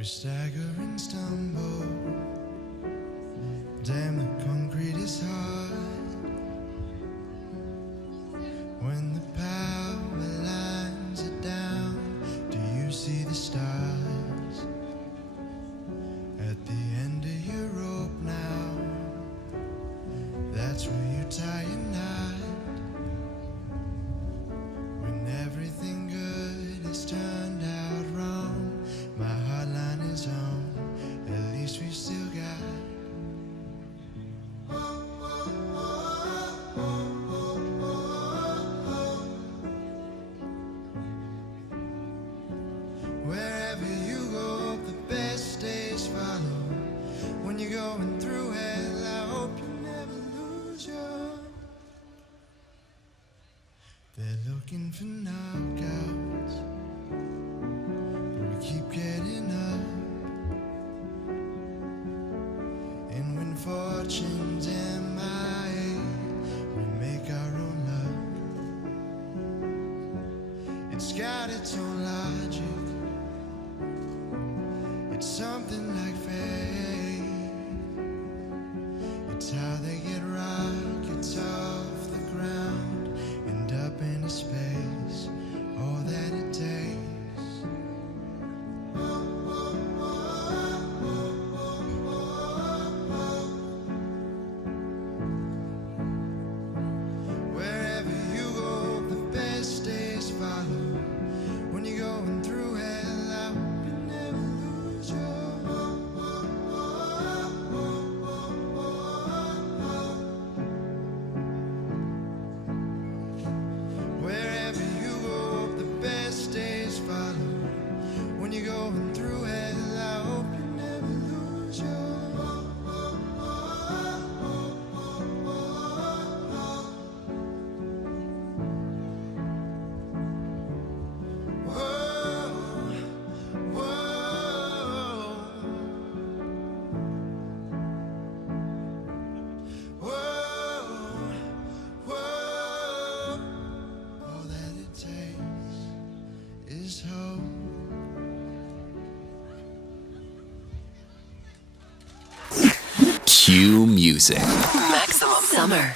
We stagger and stumble. Damn, the concrete is hard. When the power lines are down, do you see the stars? At the end of your rope now, that's where you tie your knot. When everything good is turned out wrong, my hotline is on, at least we've still got. Wherever you go, the best days follow. When you're going through hell, I hope you never lose your. They're looking for knockouts, but we keep getting up. And when fortune's MIA, we make our own luck. It's got its own logic. It's something like fate. It's how they get rockets off the ground and up into space. All that it takes. Wherever you go, the best days follow. When you're going through hell, I hope you never lose your. Wherever you go, the best days follow. When you're going through hell, I hope you never lose your. Whoa, whoa, whoa. All that it takes is hope. Cue music. Maximum Summer.